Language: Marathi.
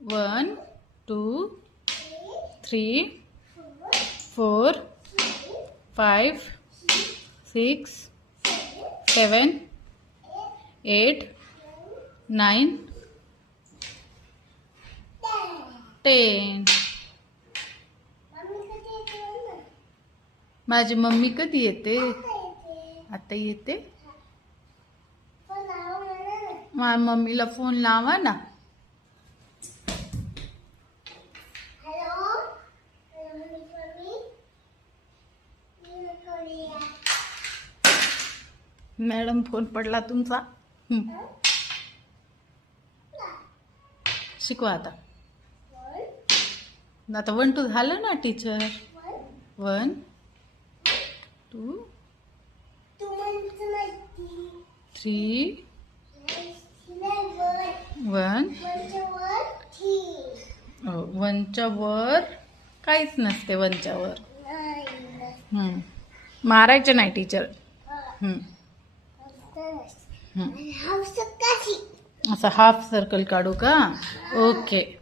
One two three four five six seven eight nine ten. माझी मम्मी कधी येते? आता येते? माझ्या मम्मीला फोन लावा ना. मॅडम फोन पडला तुमचा. शिकवा आता. आता वन टू झालं ना teacher one two three one वनच्या वर काहीच नसते वनच्या वर. मारायचे नाही टीचर. असं हाफ सर्कल काढू का? ओके